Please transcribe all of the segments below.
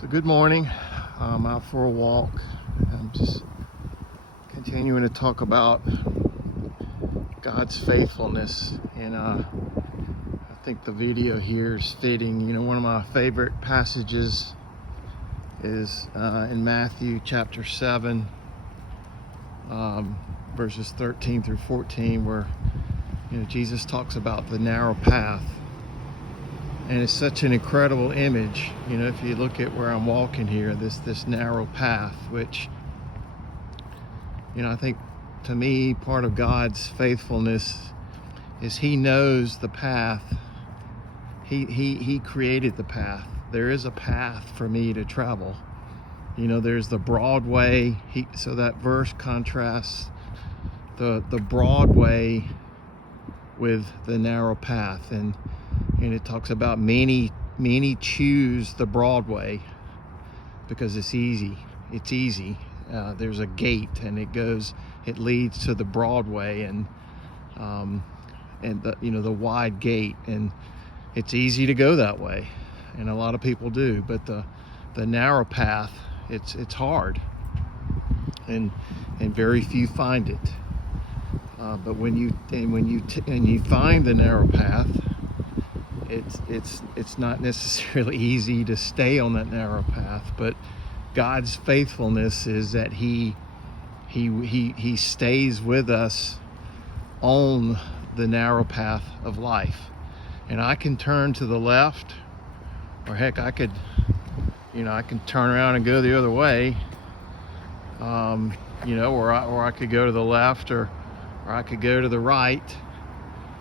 So good morning. I'm out for a walk. I'm just continuing to talk about God's faithfulness, and I think the video here is fitting. One of my favorite passages is in Matthew chapter 7, verses 13 through 14, where Jesus talks about the narrow path. And it's such an incredible image. If you look at where I'm walking here, this narrow path, which, I think to me, part of God's faithfulness is He knows the path. He created the path. There is a path for me to travel. There's the broad way. So that verse contrasts the broad way with the narrow path, and it talks about many choose the broad way because it's easy. There's a gate, and it leads to the broad way, and the wide gate, and it's easy to go that way, and a lot of people do. But the narrow path, it's hard, and very few find it. But when you find the narrow path, it's not necessarily easy to stay on that narrow path. But God's faithfulness is that He stays with us on the narrow path of life. And I can turn to the left, or heck, I can turn around and go the other way, or I could go to the left, or I could go to the right.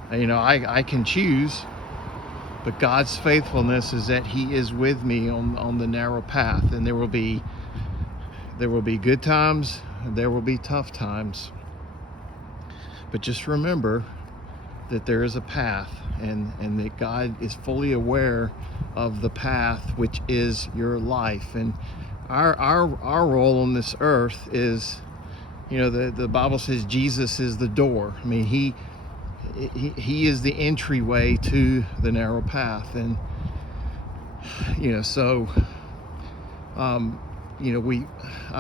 I can choose. But God's faithfulness is that He is with me on the narrow path, and there will be good times, and there will be tough times. But just remember that there is a path, and that God is fully aware of the path, which is your life. And our role on this earth is, the Bible says Jesus is the door. I mean, He is the entryway to the narrow path. And I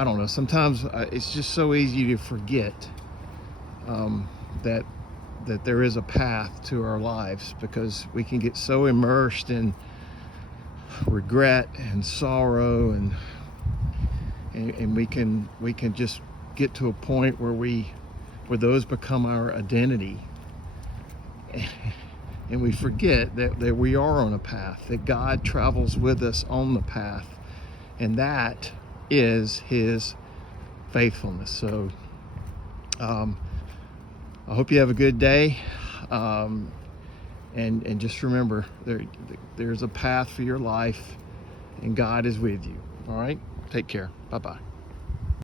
don't know, sometimes it's just so easy to forget that there is a path to our lives, because we can get so immersed in regret and sorrow, and we can just get to a point where those become our identity. And we forget that we are on a path, that God travels with us on the path, and that is His faithfulness. So I hope you have a good day, and just remember, there's a path for your life, and God is with you. All right, take care. Bye-bye.